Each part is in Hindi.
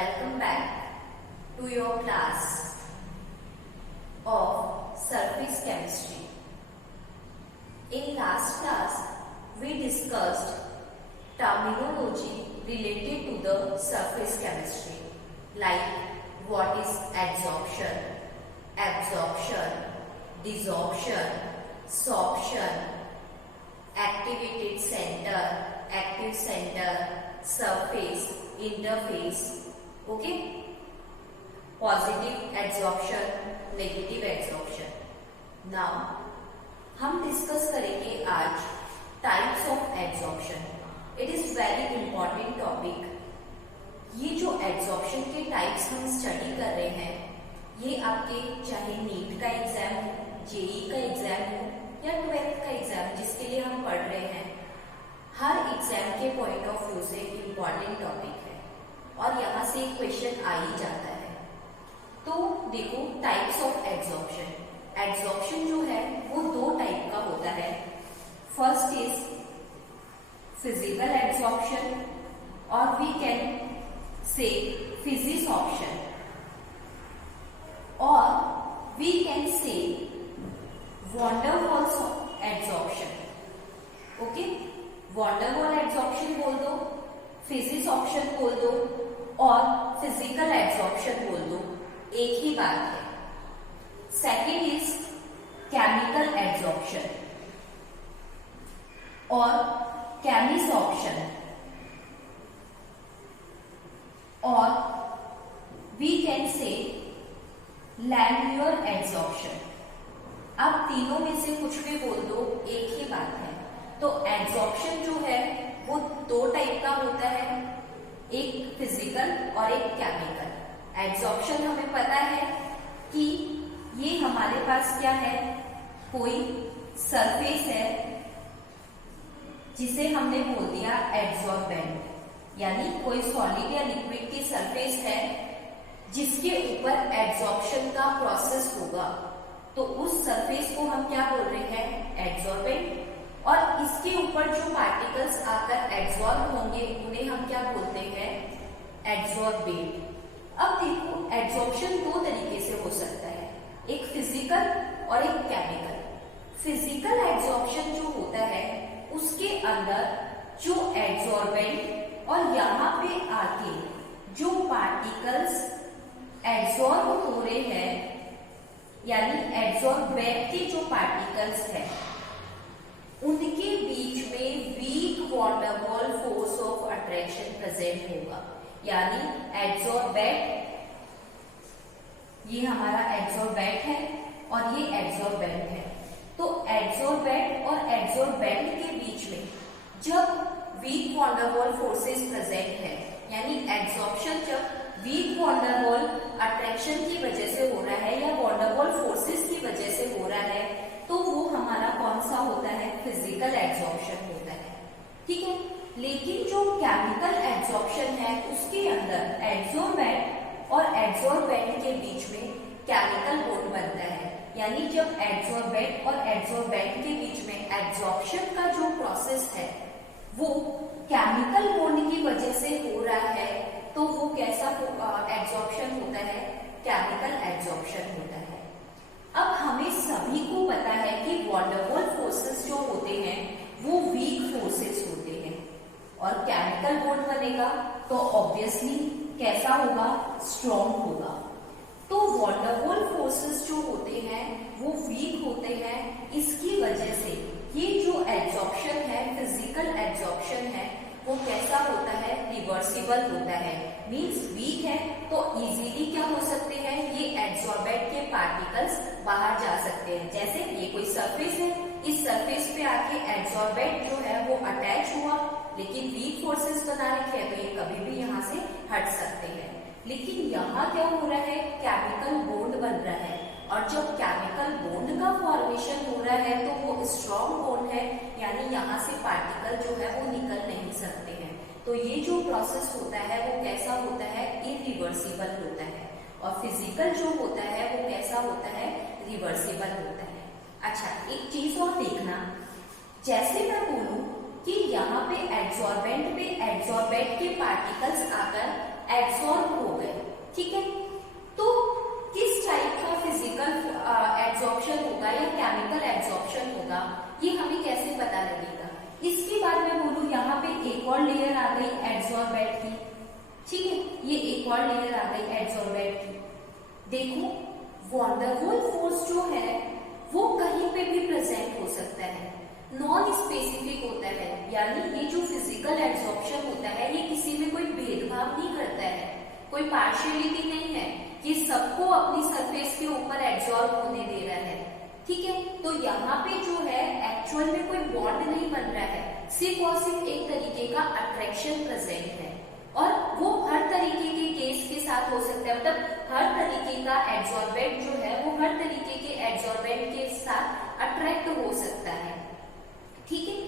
Welcome back to your class of surface chemistry. In last class, we discussed terminology related to the surface chemistry, like what is adsorption, absorption, desorption, sorption, activated center, active center, surface, interface. Okay, positive adsorption, negative adsorption. Now हम डिस्कस करेंगे आज types of adsorption. It is very important topic. ये जो एड्सॉर्प्शन के टाइप्स हम स्टडी कर रहे हैं, ये आपके चाहे नीट का एग्जाम हो, जेई का एग्जाम हो या 12th का एग्जाम जिसके लिए हम पढ़ रहे हैं, हर एग्जाम के पॉइंट ऑफ व्यू से इंपॉर्टेंट टॉपिक है और यहाँ से क्वेश्चन आ ही जाता है। तो देखो, टाइप्स ऑफ एड्सॉर्प्शन। एड्सॉर्प्शन जो है वो दो टाइप का होता है। फर्स्ट इज फिजिकल एड्सॉर्प्शन और वी कैन से फिजिसॉर्प्शन, और we can say van der Waals adsorption. Okay, van der Waal adsorption बोल दो, फिजिसॉर्प्शन बोल दो और फिजिकल एड्सॉर्प्शन बोल दो, एक ही बात है। सेकेंड इज केमिकल एड्सॉर्प्शन और केमिसॉर्प्शन, और वी कैन से लैमियर एड्सॉर्प्शन। अब तीनों में से कुछ भी बोल दो, एक ही बात है। तो एड्सॉर्प्शन जो है वो दो टाइप का होता है, एक फिजिकल और एक केमिकल। एड्सॉर्प्शन हमें पता है कि ये हमारे पास क्या है, कोई सरफेस है जिसे हमने बोल दिया एड्सॉर्बेंट, यानी कोई सॉलिड या लिक्विड की सरफेस है जिसके ऊपर एड्सॉर्प्शन का प्रोसेस होगा, तो उस सरफेस को हम क्या बोल रहे हैं, एड्सॉर्बेंट। और इसके ऊपर जो पार्टिकल्स आकर एड्सॉर्ब होंगे उन्हें हम क्या बोलते हैं, एड्सॉर्बेट। अब देखो, एड्सॉर्प्शन दो तरीके से हो सकता है, एक फिजिकल और एक केमिकल। फिजिकल एड्सॉर्प्शन जो होता है उसके अंदर जो एड्सॉर्बेंट और यहाँ पे आके जो पार्टिकल्स एड्सॉर्ब हो रहे हैं, यानी एड्सॉर्बेट के जो पार्टिकल्स हैं उनके बीच में weak van der Waal force of attraction present होगा। यानी एड्सॉर्बेट, ये हमारा एड्सॉर्बेट है और ये एड्सॉर्बेंट है। तो एड्सॉर्बेट और एड्सॉर्बेंट के बीच में जब weak van der Waal forces present है, यानी एड्सॉर्प्शन जब weak van der Waal attraction की वजह से हो रहा है या वॉन डेर वाल फोर्सेस की वजह से हो रहा है, तो वो हमारा कौन सा होता है, फिजिकल एड्सॉर्प्शन होता है। ठीक है, लेकिन जो केमिकल एड्सॉर्प्शन है उसके अंदर एड्सॉर्बेंट और एड्सॉर्बेंट के बीच में केमिकल बॉन्ड बनता है। यानी जब एड्सॉर्बेंट और एड्सॉर्बेंट के बीच में एड्सॉर्प्शन का जो प्रोसेस है वो केमिकल बॉन्ड की वजह से हो रहा है, तो वो कैसा एड्सॉर्प्शन होता है, केमिकल एड्सॉर्प्शन होता है। अब हमें सभी को पता है कि वॉन डेर वाल फोर्सेस जो होते हैं वो वीक फोर्सेस होते हैं, और केमिकल बॉन्ड बनेगा तो ऑब्वियसली कैसा होगा, स्ट्रॉन्ग होगा। तो वॉन डेर वाल फोर्सेस जो होते हैं वो वीक होते हैं, इसकी वजह से ये जो एड्सॉर्प्शन है, फिजिकल एड्सॉर्प्शन है, वो कैसा होता है, रिवर्सिबल होता है। मींस वीक है तो इजीली क्या हो सकते हैं, ये एड्सॉर्बेंट के पार्टिकल्स बाहर जा सकते हैं। जैसे ये कोई सरफेस है, इस सरफेस पे आके एड्सॉर्बेंट जो है वो अटैच हुआ, लेकिन वीक फोर्सेस बना रखे हैं तो ये कभी भी यहाँ से हट सकते हैं। लेकिन यहाँ क्या हो रहा है, केमिकल बॉन्ड बन रहा है, और जब केमिकल बॉन्ड का फॉर्मेशन हो रहा है तो वो स्ट्रॉन्ग बॉन्ड है, यानी यहाँ से पार्टिकल जो है वो निकल नहीं सकते हैं। तो ये जो प्रोसेस होता है वो कैसा होता है, इरिवर्सिबल होता है। और फिजिकल जो होता है वो कैसा होता है, रिवर्सिबल होता है। अच्छा, एक चीज और देखना, जैसे मैं बोलूं कि यहाँ पे एड्सॉर्बेंट के पार्टिकल्स आकर एड्सॉर्ब हो ठीक है। तो किस टाइप का फिजिकल एब्जॉर्प्शन होगा या केमिकल एब्जॉर्प्शन होगा, ये हमें कैसे पता लगेगा? इसके बाद मैं बोलूं यहाँ पे एक और लेयर आ गई एड्सॉर्बेंट की, ठीक है, ये एक और लेयर आ गई एड्सॉर्बेंट की। देखो वॉन द होल फोर्स जो है वो कहीं पे भी प्रेजेंट हो सकता है, नॉन स्पेसिफिक होता है, यानी ये जो फिजिकल एब्जॉर्प्शन होता है ये किसी में कोई भेदभाव नहीं करता है, कोई पार्शियलिटी नहीं है, ये सबको अपनी सरफेस के ऊपर एब्जॉर्ब होने दे रहा है, ठीक है। तो यहाँ पे जो है एक्चुअल में कोई बॉन्ड नहीं बन रहा है, सिर्फ और सिर्फ एक तरीके का अट्रैक्शन प्रेजेंट है, और वो हर तरीके के केस के साथ हो सकता है, मतलब हर तरीके का एब्जॉर्बेंट जो है वो हर तरीके के एब्जॉर्बेंट के साथ अट्रैक्ट हो सकता है, ठीक है।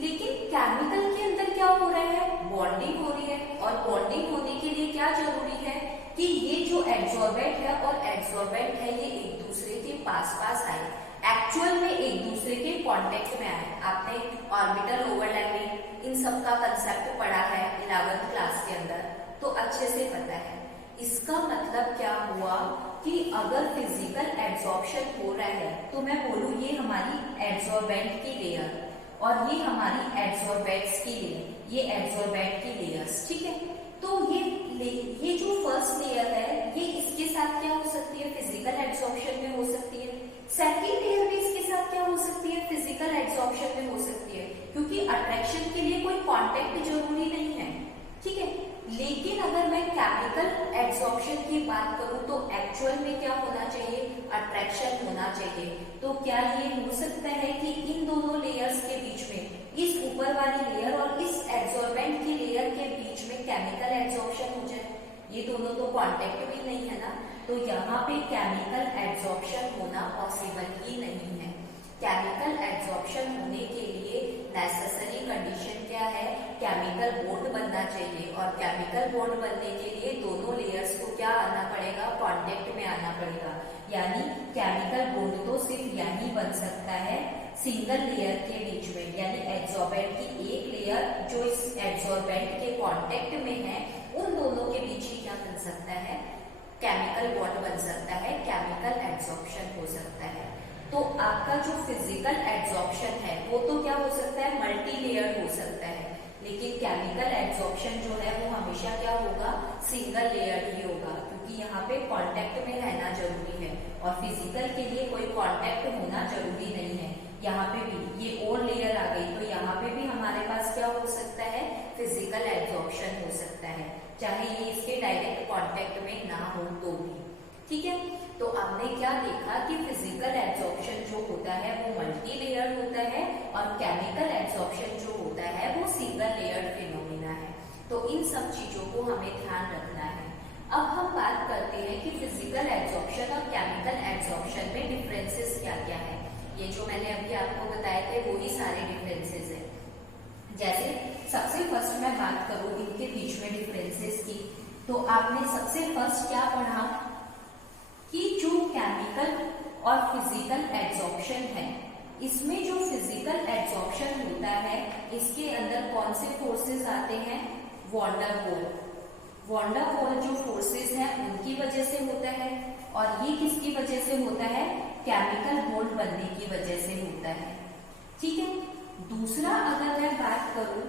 लेकिन केमिकल के अंदर क्या हो रहा है, बॉन्डिंग हो रही है, और बॉन्डिंग होने के लिए क्या जरूरी है कि ये जो एब्जॉर्बेंट है और एब्जॉर्बेंट है ये एक दूसरे के पास पास आए, एक्चुअल में एक दूसरे के कांटेक्ट में आए। आपने ऑर्बिटल ओवरलैपिंग इन सब का कंसेप्ट पढ़ा है 11th क्लास के अंदर, तो अच्छे से पता है। इसका मतलब क्या हुआ कि अगर फिजिकल एब्जॉर्प्शन हो रहा है तो मैं बोलूं ये हमारी एब्जॉर्बेंट की लेयर और ये हमारी एब्जॉर्बेंट्स की लेयर, ये एब्जॉर्बेंट की लेयर्स, ठीक है। तो ये जो फर्स्ट लेयर है ये इसके साथ क्या हो सकती है, फिजिकल एब्जॉर्प्शन में हो सकती है। सेकंड लेयर भी इसके साथ क्या हो सकती है, फिजिकल एब्जॉर्प्शन में हो सकती है, क्योंकि अट्रैक्शन के लिए कोई कांटेक्ट जरूरी नहीं है, ठीक है। लेकिन अगर मैं केमिकल एब्जॉर्प्शन की बात करूं तो एक्चुअल में क्या होना चाहिए, अट्रैक्शन होना चाहिए। तो क्या ये हो सकता है कि इन दोनों लेयर्स के बीच में, इस ऊपर वाली लेयर और इस एब्जॉर्बेंट की लेयर के बीच में केमिकल एब्जॉर्प्शन हो जाए? ये दोनों तो कांटेक्ट भी नहीं है ना, तो यहाँ पे केमिकल एब्जॉर्प्शन होना पॉसिबल ही नहीं है। केमिकल एब्जॉर्प्शन होने के लिए नेसेसरी कंडीशन क्या है, केमिकल बॉन्ड बनना चाहिए, और केमिकल बॉन्ड बनने के लिए दोनों लेयर्स को क्या आना पड़ेगा, कांटेक्ट में आना पड़ेगा। यानी केमिकल बॉन्ड तो सिर्फ यही बन सकता है सिंगल लेयर के बीच में, यानी एब्जॉर्बेंट की एक लेयर जो इस एब्जॉर्बेंट के कांटेक्ट में है, उन दोनों के बीच ही क्या बन सकता है, केमिकल बॉन्ड बन सकता है, केमिकल एब्जॉर्प्शन हो सकता है। तो आपका जो फिजिकल एब्जॉर्प्शन है वो तो क्या हो सकता है, मल्टी लेयर हो सकता है, लेकिन केमिकल एब्जॉर्प्शन जो है वो हमेशा क्या होगा, सिंगल लेयर ही होगा, क्योंकि यहाँ पे कांटेक्ट में रहना जरूरी है, और फिजिकल के लिए कोई कांटेक्ट होना जरूरी नहीं है। यहाँ पे भी ये और लेयर आ गई, तो यहाँ पे भी हमारे पास क्या हो सकता है, फिजिकल एब्जॉर्प्शन हो सकता है, चाहे ये इसके डायरेक्ट कांटेक्ट में ना हो तो भी, ठीक है। तो हमने क्या देखा कि फिजिकल एब्जॉर्प्शन जो होता है वो मल्टी लेयर होता है, और केमिकल एब्जॉर्प्शन जो होता है वो सिंगल लेयर्ड फिनोमिना है। तो इन सब चीजों को हमें ध्यान रखना है। अब हम बात करते हैं कि फिजिकल एब्जॉर्प्शन और केमिकल एब्जॉर्प्शन में डिफरेंसेस क्या क्या है। ये जो मैंने अभी आपको बताए थे वो ही सारे डिफरेंसेस हैं। जैसे सबसे फर्स्ट मैं बात करूं इनके बीच में डिफरेंसेस की, तो आपने सबसे फर्स्ट क्या पढ़ा कि जो केमिकल और फिजिकल एब्जॉर्प्शन है, इसमें जो फिजिकल एब्जॉर्प्शन होता है इसके अंदर कौन से फोर्सेस आते हैं, van der Waal. Van der Waal जो फोर्सेस हैं उनकी वजह से होता है, और ये किसकी वजह से होता है, केमिकल बॉन्ड बनने की वजह से होता है, ठीक है। दूसरा अगर मैं बात करूं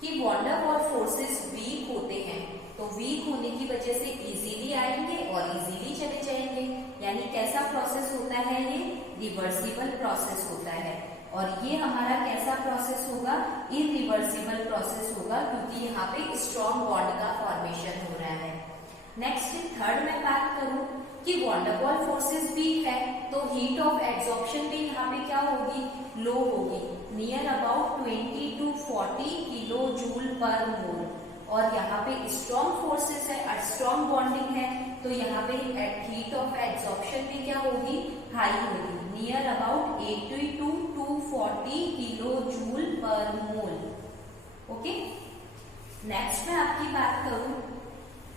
कि von der whole forces week होते हैं, तो वीक होने की वजह से इजीली आएंगे और इजीली चले जाएंगे, यानी कैसा प्रोसेस होता है, ये रिवर्सिबल प्रोसेस होता है, और ये हमारा कैसा प्रोसेस होगा, इरिवर्सिबल प्रोसेस होगा, क्योंकि यहाँ पे स्ट्रॉन्ग बॉन्ड का फॉर्मेशन हो रहा है। नेक्स्ट थर्ड में बात करूं कि वॉन डर वाल फोर्सेस वीक है, तो हीट ऑफ एब्जॉर्प्शन भी यहाँ पे क्या होगी, लो होगी, near about 20 to 40 kilo joule per mole, और यहाँ पे स्ट्रॉन्ग फोर्सेस है, स्ट्रॉन्ग बॉन्डिंग है, तो यहाँ पे हीट ऑफ एब्जॉर्प्शन भी क्या होगी, हाई होगी, near about 82 to 40 kilo joule per mole. Okay, next मैं आपकी बात करूं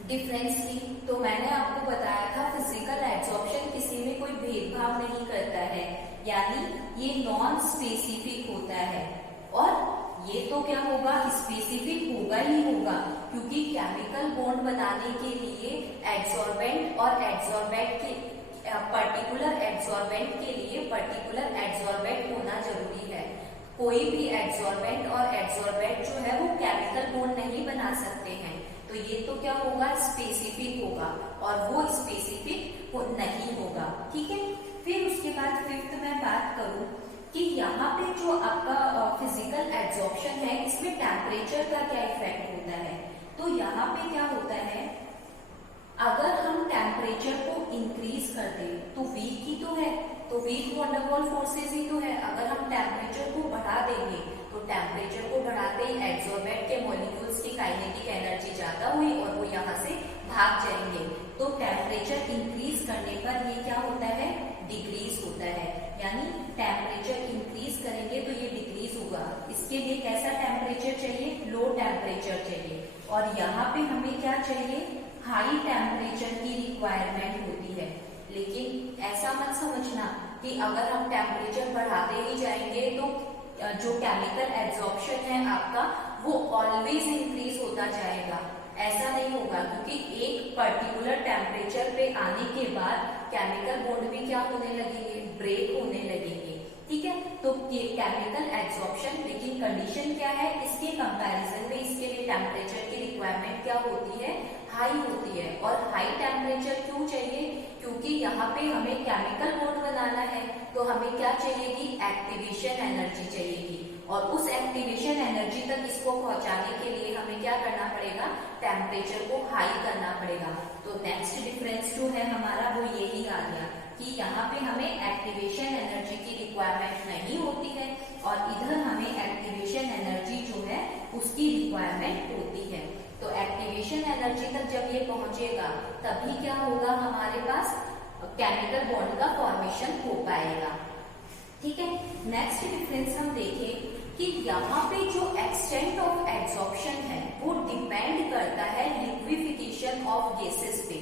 डिफरेंस की, तो मैंने आपको बताया था फिजिकल एब्जॉर्प्शन किसी में कोई भेदभाव नहीं करता है, यानी ये नॉन स्पेसिफिक होता है, और ये तो क्या होगा, स्पेसिफिक होगा ही होगा, क्योंकि केमिकल बॉन्ड बनाने के लिए एड्सॉर्बेंट और एड्सॉर्बेंट के पर्टिकुलर एड्सॉर्बेंट के लिए पर्टिकुलर एड्सॉर्बेंट होना जरूरी है। कोई भी एड्सॉर्बेंट और एड्सॉर्बेंट जो है वो केमिकल बॉन्ड नहीं बना सकते हैं। तो ये तो क्या होगा, स्पेसिफिक होगा, और वो स्पेसिफिक नहीं होगा। ठीक है, फिर उसके बाद फिफ्थ मैं बात करूं कि यहाँ पे जो आपका फिजिकल एब्जॉर्प्शन है इसमें टेम्परेचर का क्या इफेक्ट होता है। तो यहाँ पे क्या होता है, अगर हम टेम्परेचर को इंक्रीज कर दें तो वीक ही तो है, तो वीक वॉन डर वाल फोर्सेस ही तो है। अगर हम टेम्परेचर को बढ़ा देंगे तो टेम्परेचर को बढ़ाते ही एड्सॉर्बेंट के मॉलिक्यूल्स की काइनेटिक एनर्जी ज्यादा हुई और वो यहाँ से भाग जाएंगे। तो टेम्परेचर इंक्रीज करने पर ये क्या होता है, डिक्रीज होता है। यानी टेम्परेचर इंक्रीज करेंगे तो ये डिक्रीज होगा। इसके लिए कैसा टेम्परेचर चाहिए, लो टेम्परेचर चाहिए। और यहाँ पे हमें क्या चाहिए, हाई टेम्परेचर की रिक्वायरमेंट होती है। लेकिन ऐसा मत समझना कि अगर हम टेम्परेचर बढ़ाते ही जाएंगे तो जो केमिकल एब्जॉर्प्शन है आपका वो ऑलवेज इंक्रीज होता जाएगा। ऐसा नहीं होगा, क्योंकि एक पर्टिकुलर टेम्परेचर पे आने के बाद केमिकल बॉन्ड भी क्या होने लगेंगे, ब्रेक होने लगेंगे। ठीक है, तो ये केमिकल एब्जॉर्प्शन, लेकिन कंडीशन क्या है, इसके कंपैरिजन में इसके लिए टेम्परेचर की रिक्वायरमेंट क्या होती है, हाई होती है। और हाई टेम्परेचर क्यों चाहिए, क्योंकि यहाँ पे हमें केमिकल बॉन्ड बनाना है, तो हमें क्या चाहिएगी, एक्टिवेशन एनर्जी चाहिएगी। और उस एक्टिवेशन एनर्जी तक इसको पहुंचाने के लिए हमें क्या करना पड़ेगा, टेम्परेचर को हाई करना पड़ेगा। तो नेक्स्ट डिफरेंस जो है हमारा वो यही आ गया कि यहाँ पे हमें एक्टिवेशन एनर्जी की रिक्वायरमेंट नहीं होती है और इधर हमें एक्टिवेशन एनर्जी जो है उसकी रिक्वायरमेंट होती है। तो एक्टिवेशन एनर्जी तक जब ये पहुंचेगा तभी क्या होगा, हमारे पास केमिकल बॉन्ड का फॉर्मेशन हो पाएगा। ठीक है, नेक्स्ट डिफरेंस हम देखें कि यहाँ पे जो एक्सटेंट ऑफ एब्जॉर्प्शन है वो डिपेंड करता है लिक्विफिकेशन ऑफ गैसेस पे।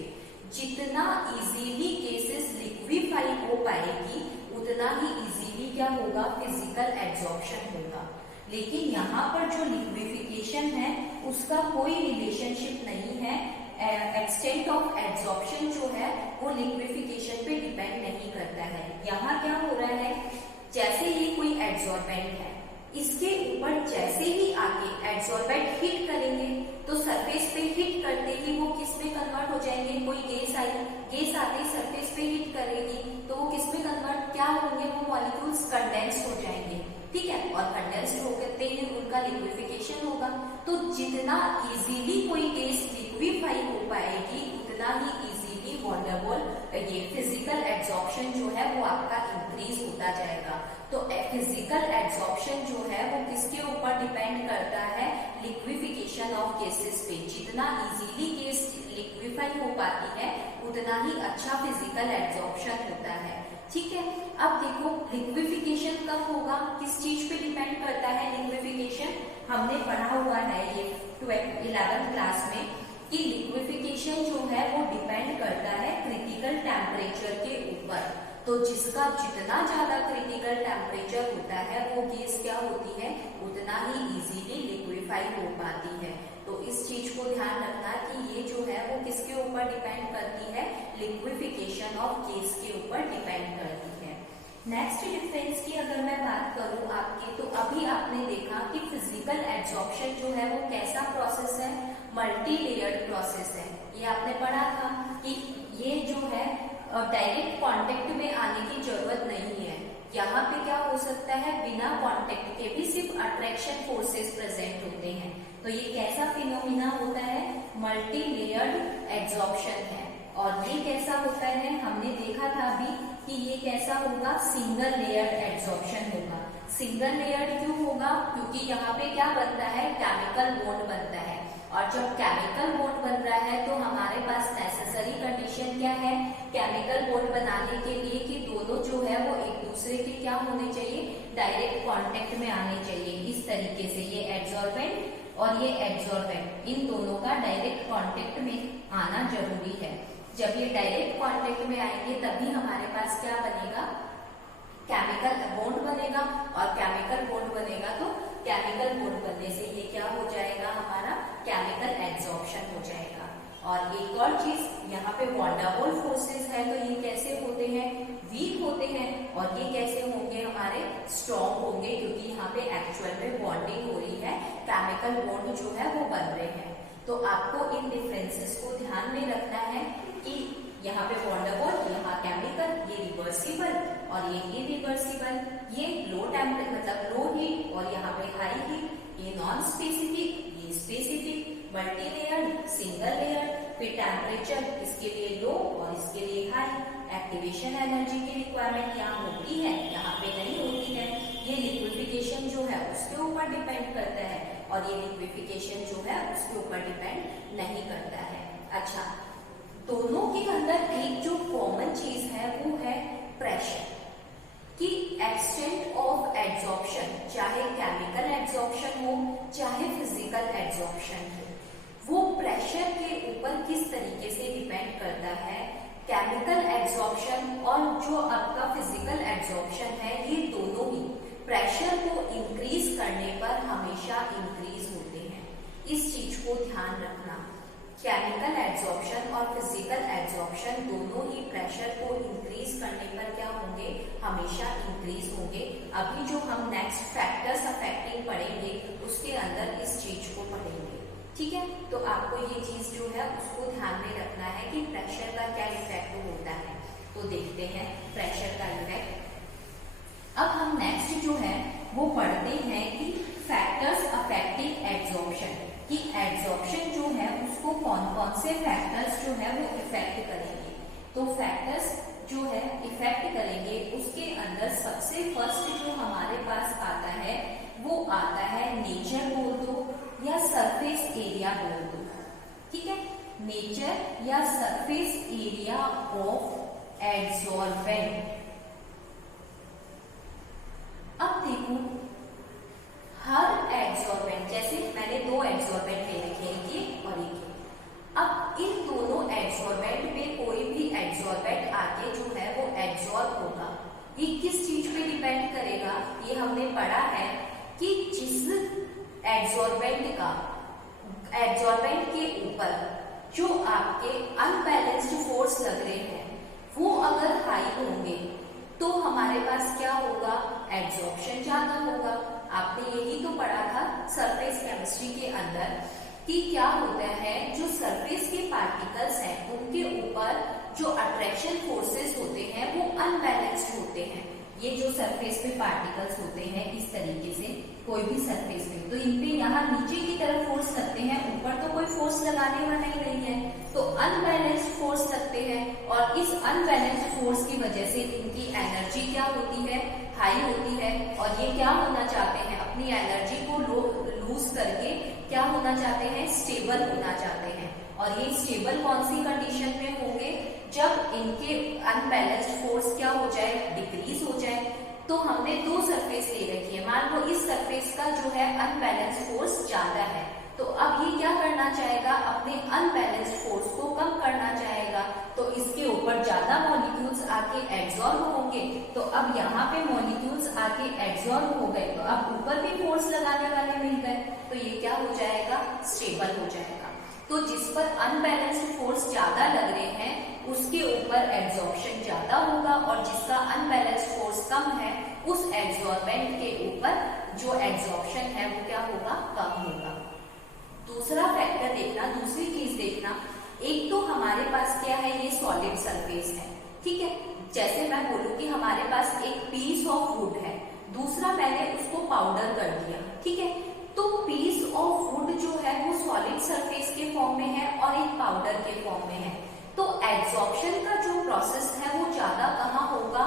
जितना इजीली गैसेस लिक्विफाई हो पाएगी उतना ही इजीली क्या होगा, फिजिकल एब्जॉर्प्शन होगा। लेकिन यहाँ पर जो लिक्विफिकेशन है उसका कोई रिलेशनशिप नहीं है। एक्सटेंट ऑफ एब्जॉर्प्शन जो है वो लिक्विफिकेशन पे डिपेंड नहीं करता है। यहाँ क्या हो रहा है, जैसे ये कोई एड्सॉर्बेंट है, इसके ऊपर जैसे ही आके एड्सॉर्बेंट हिट करेंगे तो सरफेस पे हिट करते ही वो किस में कन्वर्ट हो जाएंगे, कोई गैस आई, गैस आते ही सरफेस पे हिट करेगी तो वो किस में कन्वर्ट क्या होंगे, वो मॉलिक्यूल्स कंडेंस हो जाएंगे। ठीक है, और कंडेंस होते ही उनका लिक्विफिकेशन होगा। तो जितना इजीली कोई गैस लिक्विफाई हो पाएगी उतना ही इजीली वॉन डर वाल ये फिजिकल एब्जॉर्प्शन जो है वो आपका इंक्रीज होता जाएगा। तो फिजिकल एब्जॉर्प्शन जो है वो किसके ऊपर डिपेंड करता है, लिक्विफिकेशन ऑफ गैसेस पे। जितना इजीली गैस लिक्विफाई हो पाती है उतना ही अच्छा फिजिकल एब्जॉर्प्शन होता है। ठीक है, अब देखो लिक्विफिकेशन कब होगा, किस चीज पे डिपेंड करता है लिक्विफिकेशन। हमने पढ़ा हुआ है ये 11th क्लास में कि लिक्विफिकेशन जो है वो डिपेंड करता है क्रिटिकल टेम्परेचर के ऊपर। तो जिसका जितना ज्यादा क्रिटिकल टेम्परेचर होता है वो गैस क्या होती है, उतना ही इजीली लिक्विफाई हो पाती है। तो इस चीज को ध्यान रखना कि ये जो है वो किसके ऊपर डिपेंड करती है, लिक्विफिकेशन ऑफ गैस के ऊपर डिपेंड करती है। नेक्स्ट डिफरेंस की अगर मैं बात करूं आपके, तो अभी आपने देखा कि फिजिकल एब्जॉर्प्शन जो है वो कैसा प्रोसेस है, मल्टी लेयर्ड प्रोसेस है। ये आपने पढ़ा था कि ये जो है डायरेक्ट कांटेक्ट में आने की जरूरत नहीं है। यहाँ पे क्या हो सकता है, बिना कांटेक्ट के भी सिर्फ अट्रैक्शन फोर्सेस प्रेजेंट होते हैं। तो ये कैसा फिनोमिना होता है, मल्टी लेयर्ड एब्जॉर्प्शन है। और ये कैसा होता है, हमने देखा था अभी कि ये कैसा होगा, सिंगल लेयर्ड एब्जॉर्प्शन होगा। सिंगल लेयर्ड क्यों होगा, क्योंकि यहाँ पे क्या बनता है, केमिकल बॉन्ड बनता है। और जब केमिकल बॉन्ड बन रहा है तो हमारे पास नेसेसरी कंडीशन क्या है, केमिकल बॉन्ड बनाने के लिए कि दोनों जो है वो एक दूसरे के क्या होने चाहिए, डायरेक्ट कांटेक्ट में आने चाहिए। इस तरीके से ये एड्सॉर्बेंट और ये एड्सॉर्बेंट, इन दोनों का डायरेक्ट कांटेक्ट में आना जरूरी है। जब ये डायरेक्ट कांटेक्ट में आएंगे तभी हमारे पास क्या बनेगा, केमिकल बॉन्ड बनेगा। और केमिकल बॉन्ड बनेगा तो केमिकल बॉन्ड बनने से ये क्या हो जाएगा, हमारा केमिकल एब्जॉर्प्शन हो जाएगा। और एक और चीज यहाँ पे वॉन डेर वाल्स फोर्सेस है, तो ये कैसे होते हैं, वीक होते हैं, और ये कैसे होंगे हमारे स्ट्रॉन्ग होंगे, क्योंकि यहाँ पे एक्चुअल में बॉन्डिंग हो रही है, केमिकल बॉन्ड जो है वो बन रहे हैं। तो आपको इन डिफरेंसेस को ध्यान में रखना है कि यहाँ पे वॉन डेर वाल्स, यहाँ केमिकल, ये रिवर्सिबल और ये इरिवर्सिबल, ये लो टेम्परेचर मतलब लो हीट और यहाँ पे हाई हीट, ये नॉन स्पेसिफिक, ये specific, multi layered, single layer, फिर टेम्परेचर इसके लिए लो और इसके लिए हाई, एक्टिवेशन एनर्जी की रिक्वायरमेंट यहाँ होती है, यहाँ पे नहीं होती है, ये लिक्विफिकेशन जो है उसके ऊपर डिपेंड करता है और ये लिक्विफिकेशन जो है उसके ऊपर डिपेंड नहीं करता है। अच्छा, दोनों के अंदर एक जो कॉमन चीज है वो है प्रेशर, कि एक्सटेंट ऑफ एब्जॉर्प्शन, चाहे केमिकल एब्जॉर्प्शन हो चाहे फिजिकल एब्जॉर्प्शन हो, वो प्रेशर के ऊपर किस तरीके से डिपेंड करता है। केमिकल एब्जॉर्प्शन और जो आपका फिजिकल एब्जॉर्प्शन है, ये दोनों ही प्रेशर को इंक्रीज करने पर हमेशा इंक्रीज होते हैं। इस चीज को ध्यान रखना, केमिकल एब्जॉर्प्शन और फिजिकल एब्जॉर्प्शन दोनों ही प्रेशर को इंक्रीज करने पर क्या होंगे, हमेशा इंक्रीज होंगे। अभी जो हम नेक्स्ट फैक्टर्स अफेक्टिंग पढ़ेंगे उसके अंदर इस चीज को पढ़ेंगे, ठीक है। तो आपको ये चीज जो है उसको ध्यान में रखना है कि प्रेशर का क्या इफेक्ट होता है। तो देखते हैं प्रेशर का इफेक्ट। अब हम नेक्स्ट जो है वो पढ़ते हैं कि फैक्टर्स अफेक्टिंग एब्जॉर्प्शन, कि एब्जॉर्प्शन जो है उसको कौन कौन से फैक्टर्स जो है वो इफेक्ट करेंगे। तो फैक्टर्स जो है इफेक्ट करेंगे, उसके अंदर सबसे फर्स्ट जो हमारे पास आता है वो आता है नेचर बोल दो या सरफेस एरिया बोल दो, ठीक है। नेचर या सरफेस एरिया ऑफ एब्जॉर्बेंट। अब देखो, हर एब्जॉर्बेंट, जैसे मैंने दो एब्जॉर्बेंट ले रखे हैं, ये और ये, अब इन दोनों एब्जॉर्बेंट में कोई भी एब्जॉर्बेंट आके जो है वो एब्जॉर्ब होगा, ये किस चीज पे डिपेंड करेगा, ये हमने पढ़ा है कि जिस एब्जॉर्बेंट का, एब्जॉर्बेंट के ऊपर जो आपके अनबैलेंस्ड फोर्स लग रहे हैं वो अगर हाई होंगे तो हमारे पास क्या होगा, एब्जॉर्प्शन ज्यादा होगा। आपने यही तो पढ़ा था सरफेस केमिस्ट्री के अंदर कि क्या होता है, जो सरफेस के पार्टिकल्स हैं उनके ऊपर जो अट्रैक्शन फोर्सेस होते हैं वो अनबैलेंस्ड होते हैं। ये जो सरफेस पे पार्टिकल्स होते हैं इस तरीके से, कोई भी सरफेस पे, तो इन पे यहाँ नीचे की तरफ फोर्स लगते हैं, ऊपर तो कोई फोर्स लगाने वाला ही नहीं है, तो अनबैलेंस्ड फोर्स लगते हैं। और इस अनबैलेंस्ड फोर्स की वजह से इनकी एनर्जी क्या होती है, हाई होती है, और ये क्या होना चाहते हैं, अपनी एनर्जी को लूज करके क्या होना चाहते हैं, स्टेबल होना चाहते हैं। और ये स्टेबल कौन सी कंडीशन में होंगे, जब इनके अनबैलेंस्ड फोर्स क्या हो जाए, डिक्रीज हो जाए। तो हमने दो सरफेस ले रखी है, मान लो इस सरफेस का जो है अनबैलेंस्ड फोर्स ज्यादा है, तो अब ये क्या करना चाहेगा, अपने अनबैलेंस्ड फोर्स को कम करना चाहेगा, तो इसके ऊपर ज्यादा मॉलिक्यूल्स आके एब्जॉर्ब होंगे। तो अब यहाँ पे मॉलिक्यूल्स आके एब्जॉर्ब हो गए, तो अब ऊपर भी फोर्स लगाने वाले मिल गए, तो ये क्या हो जाएगा, स्टेबल हो जाएगा। तो जिस पर अनबैलेंस्ड फोर्स ज्यादा लग रहे हैं उसके ऊपर एब्जॉर्प्शन ज्यादा होगा, और जिसका अनबैलेंस्ड फोर्स कम है उस एब्जॉर्बेंट के ऊपर जो एब्जॉर्प्शन है वो क्या होगा, कम होगा। दूसरा फैक्टर देखना, दूसरी चीज देखना, एक तो हमारे पास क्या है, ये सॉलिड सरफेस है, ठीक है। जैसे मैं बोलूं कि हमारे पास एक पीस ऑफ वुड है, दूसरा मैंने उसको पाउडर कर दिया, ठीक है। तो पीस ऑफ वुड जो है वो सॉलिड सरफेस के फॉर्म में है और एक पाउडर के फॉर्म में है, तो एब्जॉर्प्शन का जो प्रोसेस है वो ज्यादा कहाँ होगा,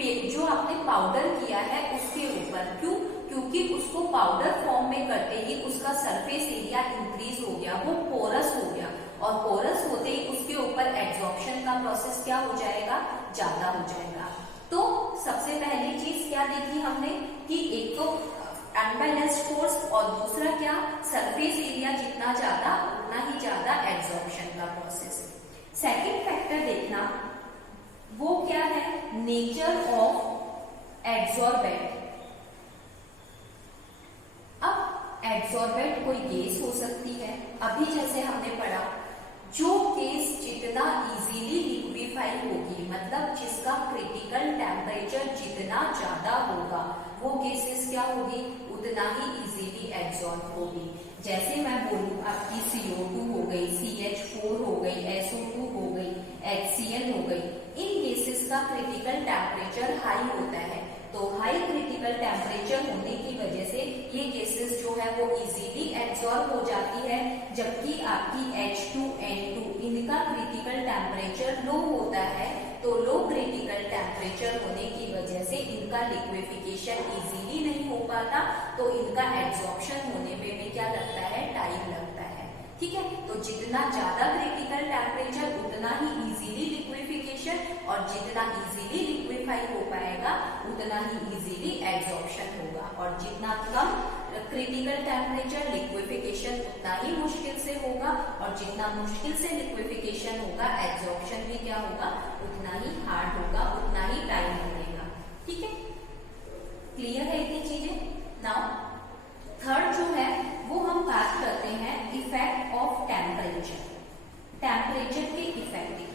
जो आपने पाउडर किया है उसके ऊपर। क्यों, क्योंकि उसको पाउडर फॉर्म में करते ही उसका सरफेस एरिया इंक्रीज हो गया, वो पोरस हो गया, और पोरस होते ही उसके ऊपर एब्जॉर्प्शन का प्रोसेस क्या हो जाएगा, ज्यादा हो जाएगा। तो सबसे पहली चीज क्या देखी हमने कि एक तो अनबैलेंस्ड फोर्स और दूसरा क्या, सरफेस एरिया जितना ज्यादा उतना ही ज्यादा एब्जॉर्प्शन का प्रोसेस। सेकंड फैक्टर देखना, वो क्या है, नेचर ऑफ एब्जॉर्बेंट। अब एब्जॉर्बेंट कोई गैस हो सकती है, जितना ज्यादा होगा वो गैसेस क्या होगी, उतना ही इजीली एब्जॉर्ब होगी। जैसे मैं बोलूं आपकी CO2 हो गई, CH4 हो गई, SO2 हो गई, HCl हो गई, इन गैसेस का क्रिटिकल टेम्परेचर हाई होता है। तो हाई क्रिटिकल टेम्परेचर होने की वजह से ये गैसेस जो है वो इजीली एब्जॉर्ब हो जाती है, जबकि आपकी H2N2 इनका क्रिटिकल टेम्परेचर लो होता है। तो लो क्रिटिकल टेम्परेचर होने की वजह से इनका लिक्विफिकेशन इजीली नहीं हो पाता, तो इनका एब्जॉर्प्शन होने में भी क्या लगता है, टाइम लगता है। ठीक है, तो जितना ज्यादा क्रिटिकल टेम्परेचर उतना ही इजीली लिक्विफिकेशन, और जितना इजीली लिक्विफाई हो पाएगा उतना ही इजीली एब्जॉर्प्शन होगा, और जितना कम क्रिटिकल टेम्परेचर लिक्विफिकेशन उतना ही मुश्किल से होगा, और जितना मुश्किल से लिक्विफिकेशन होगा एब्जॉर्प्शन भी क्या होगा, उतना ही हार्ड होगा, उतना ही टाइम लगेगा। ठीक है, क्लियर है इतनी चीजें। नाउ थर्ड जो है वो हम बात करते हैं इफेक्ट ऑफ टेम्परेचर, टेम्परेचर के इफेक्ट की।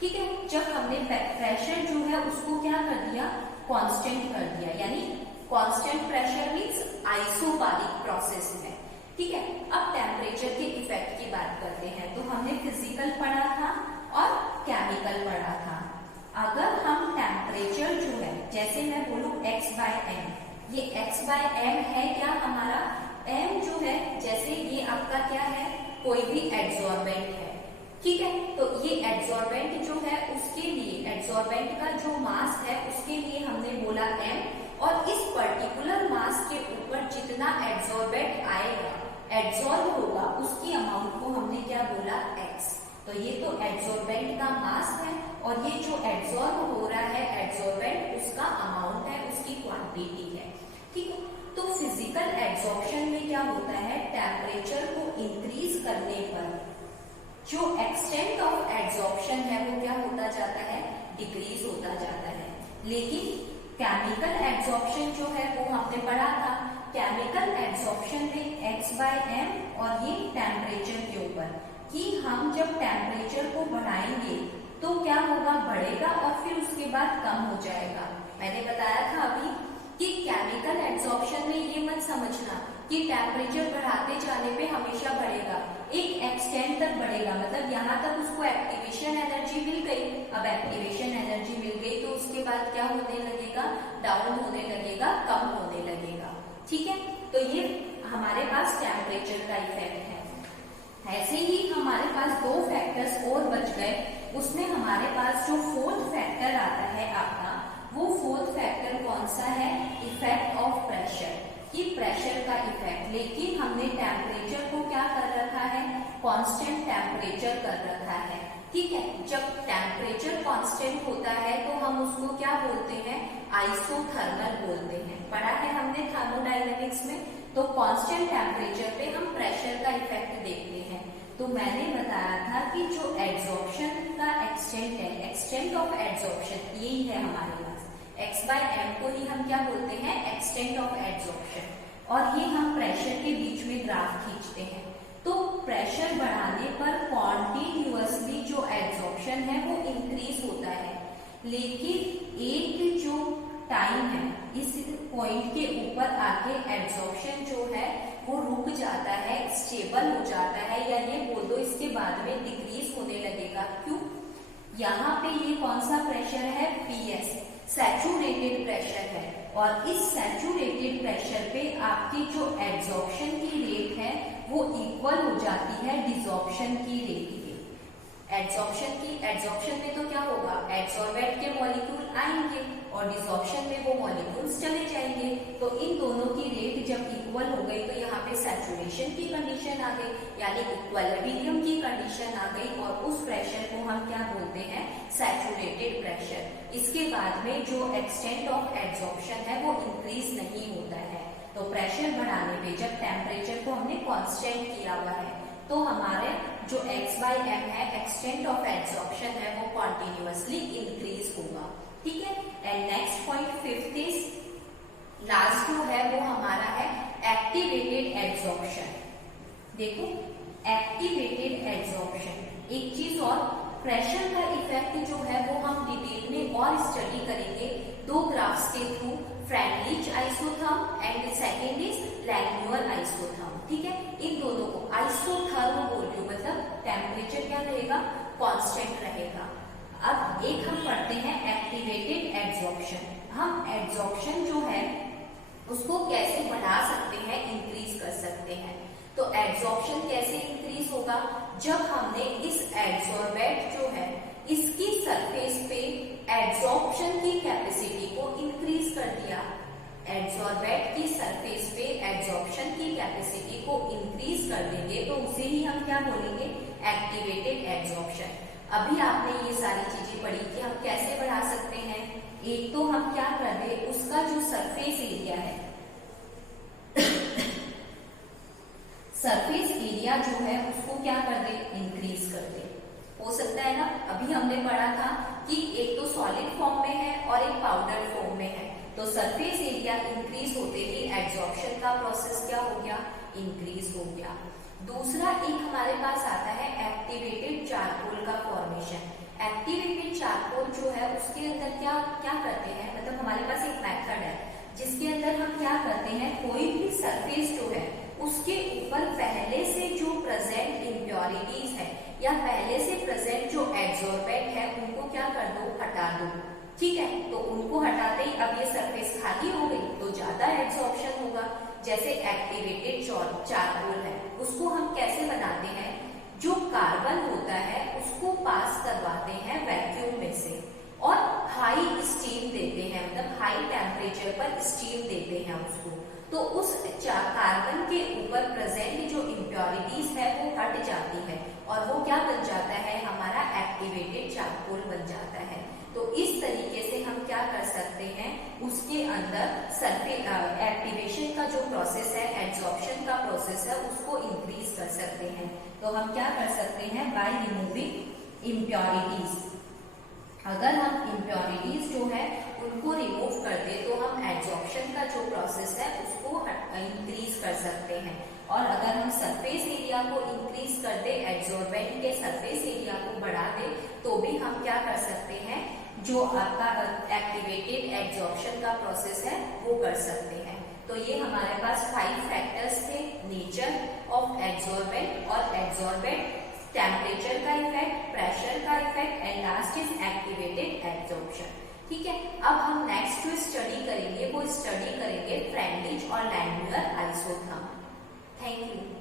ठीक है, जब हमने प्रेशर जो है उसको क्या कर दिया, कांस्टेंट कर दिया, यानी constant pressure means isobaric process है। ठीक है, अब टेम्परेचर के इफेक्ट की बात करते हैं। तो हमने फिजिकल पढ़ा था और केमिकल पढ़ा था। अगर हम टेम्परेचर जो है, जैसे मैं बोलूं x/m, ये x/m है क्या हमारा, m जो है जैसे ये आपका क्या है, कोई भी एड्सॉर्बेंट है। ठीक है, तो ये एड्सॉर्बेंट जो है उसके लिए, एड्सॉर्बेंट का जो मास है उसके लिए हमने बोला m, और इस पर्टिकुलर मास के ऊपर जितना एड्सॉर्बेंट आएगा, एड्सॉर्ब होगा, उसकी अमाउंट को हमने क्या बोला, x। तो ये तो एड्सॉर्बेंट का मास है, और ये जो एड्सॉर्ब हो रहा है एड्सॉर्बेंट, उसका अमाउंट है, उसकी क्वांटिटी है। ठीक है, तो फिजिकल एब्जॉर्प्शन में क्या होता है, टेम्परेचर को इंक्रीज करने पर जो एक्सटेंट ऑफ एब्जॉर्प्शन है वो क्या होता जाता है, डिक्रीज होता जाता है। लेकिन केमिकल एब्जॉर्प्शन जो है वो हमने पढ़ा था, केमिकल एब्जॉर्प्शन में x/m और ये टेम्परेचर के ऊपर, कि हम जब टेम्परेचर को बढ़ाएंगे तो क्या होगा, बढ़ेगा और फिर उसके बाद कम हो जाएगा। मैंने बताया था अभी कि केमिकल एब्जॉर्प्शन में ये मत समझना कि टेम्परेचर बढ़ाते जाने पे हमेशा बढ़ेगा, एक एक्सटेंट तक बढ़ेगा, मतलब यहाँ तक उसको एक्टिवेशन एनर्जी मिल गई। अब एक्टिवेशन एनर्जी मिल गई तो उसके बाद क्या होने लगेगा, डाउन होने लगेगा, कम होने लगेगा। ठीक है, तो ये हमारे पास टेम्परेचर का इफेक्ट है। ऐसे ही हमारे पास दो फैक्टर्स और बच गए, उसमें हमारे पास जो फोर्थ फैक्टर आता है आपका, वो फोर्थ फैक्टर कौन सा है, इफेक्ट ऑफ प्रेशर, कि प्रेशर का इफेक्ट। लेकिन हमने टेम्परेचर को क्या कर रखा है, कांस्टेंट टेम्परेचर कर रखा है। ठीक है, जब टेम्परेचर कांस्टेंट होता है तो हम उसको क्या बोलते हैं, आइसोथर्मल बोलते हैं, पढ़ा है हमने थर्मोडायनेमिक्स में। तो कांस्टेंट टेम्परेचर पे हम प्रेशर का इफेक्ट देखते हैं। तो मैंने बताया था कि जो एब्जॉर्प्शन का एक्सटेंट है, एक्सटेंट ऑफ एब्जॉर्प्शन यही है हमारे पास, x/m को ही हम क्या बोलते हैं, एक्सटेंट ऑफ एब्जॉर्प्शन, और ये हम प्रेशर के बीच में ग्राफ खींचते हैं। तो प्रेशर बढ़ाने पर कॉन्टिन्यूअसली जो एब्जॉर्प्शन है वो इंक्रीज होता है, लेकिन एक जो टाइम है इस पॉइंट के ऊपर आके एब्जॉर्प्शन जो है वो रुक जाता है, स्टेबल हो जाता है, या ये बोल दो इसके बाद में डिक्रीज होने लगेगा। क्यों, यहाँ पे ये कौन सा प्रेशर है, PS, सैचुरेटेड प्रेशर है, और इस सैचुरेटेड प्रेशर पे आपकी जो एब्जॉर्प्शन की रेट है वो इक्वल हो जाती है डिसॉर्प्शन की रेट की। एड्सॉर्प्शन में तो क्या होगा, एड्सॉर्बेंट के मॉलिक्यूल आएंगे और डिसॉर्प्शन में वो मॉलिक्यूल्स चले जाएंगे। तो इन दोनों की रेट जब इक्वल हो गई तो यहाँ पे सैचुरेशन की कंडीशन आ गई, यानी इक्विलिब्रियम की कंडीशन आ गई, और उस प्रेशर को हम क्या बोलते हैं, सैचुरेटेड प्रेशर। इसके बाद में जो एक्सटेंट ऑफ एड्सॉर्प्शन है वो इंक्रीज नहीं होता है। तो प्रेशर बढ़ाने पे जब टेम्परेचर को हमने कांस्टेंट किया हुआ है तो हमारे जो x/m है, एक्सटेंट ऑफ एड्सॉर्प्शन है, वो कॉन्टिन्यूअसली इंक्रीज होगा। ठीक है, and next point fifth is last जो है वो हमारा है एक्टिवेटेड एड्सॉर्प्शन। देखो एक्टिवेटेड एड्सॉर्प्शन, एक चीज और, प्रेशर का इफेक्ट जो है वो हम डिटेल में और स्टडी करेंगे दो ग्राफ्स के through, Freundlich isotherm and second is Langmuir isotherm. ठीक है, इन दोनों को आइसोथर्म बोल रही हूँ, मतलब टेम्परेचर क्या रहेगा, कांस्टेंट रहेगा। अब एक हम पढ़ते हैं एक्टिवेटेड एड्सॉर्प्शन। हम एड्सॉर्प्शन जो है उसको कैसे बढ़ा सकते हैं, इंक्रीज कर सकते हैं। तो एड्सॉर्प्शन कैसे इंक्रीज होगा, जब हमने इस एड्सॉर्बेंट जो है इसकी सरफेस पे एड्सॉर्प्शन की कैपेसिटी को इंक्रीज कर दिया। एड्सॉर्बेंट की सरफेस पे एड्सॉर्प्शन की कैपेसिटी को इंक्रीज कर देंगे तो उसे ही हम क्या बोलेंगे, एक्टिवेटेड एड्सॉर्प्शन। अभी आपने ये सारी चीजें पढ़ी कि हम कैसे बढ़ा सकते हैं। एक तो हम क्या कर दे, उसका जो सरफेस एरिया है सरफेस एरिया जो है उसको क्या कर दे, इंक्रीज कर दे। हो सकता है ना, अभी हमने पढ़ा था कि एक तो सॉलिड फॉर्म में है और एक पाउडर फॉर्म में है, तो सरफेस एरिया इंक्रीज होते ही एड्सॉर्प्शन का प्रोसेस क्या हो गया, इंक्रीज हो गया। दूसरा एक हमारे पास आता है एक्टिवेटेड चारकोल का फॉर्मेशन। एक्टिवेटेड चारकोल जो है उसके अंदर क्या क्या करते हैं, मतलब हमारे पास एक मेथड है जिसके अंदर हम क्या करते हैं, कोई भी सरफेस जो है उसके ऊपर पहले से जो प्रेजेंट इम्प्योरिटीज है या पहले से प्रेजेंट जो एड्सॉर्बेंट है उनको क्या कर दो, हटा दो। ठीक है, तो उनको हटाते ही अब ये सरफेस खाली हो गई तो ज्यादा एड्सॉर्प्शन होगा। जैसे एक्टिवेटेड चारकोल है, उसको हम कैसे बनाते हैं, जो कार्बन होता है उसको पास करवाते हैं वैक्यूम में से और हाई स्टीम देते हैं, मतलब हाई टेम्परेचर पर स्टीम देते हैं उसको, तो उस कार्बन के ऊपर प्रेजेंट जो इम्प्योरिटीज है वो हट जाती है और वो क्या बन जाता है, हमारा एक्टिवेटेड चारकोल बन जाता है। तो इस तरीके से हम क्या कर सकते हैं, उसके अंदर एक्टिवेशन का जो प्रोसेस है, एड्सॉर्प्शन का प्रोसेस है, उसको इंक्रीज कर सकते हैं। तो हम क्या कर सकते हैं, बाय रिमूविंग इम्प्योरिटीज। अगर हम इम्प्योरिटीज जो है उनको रिमूव कर दे तो हम एड्सॉर्प्शन का जो प्रोसेस है उसको इंक्रीज कर सकते हैं। और अगर हम सरफेस एरिया को इंक्रीज कर दे, एड्सॉर्बेंट के सरफेस एरिया को बढ़ा दे, तो भी हम क्या कर सकते हैं, जो आपका एक्टिवेटेड एड्सॉर्प्शन का प्रोसेस है वो कर सकते हैं। तो ये हमारे पास 5 फैक्टर्स थे, नेचर ऑफ एड्सॉर्बेंट और एड्सॉर्बेंट, टेम्परेचर का इफेक्ट, प्रेशर का effect and last is activated adsorption. ठीक है, अब हम नेक्स्ट जो स्टडी करेंगे वो स्टडी करेंगे फ्रेंडलिच और लैंगमुयर आइसोथर्म। Thank you.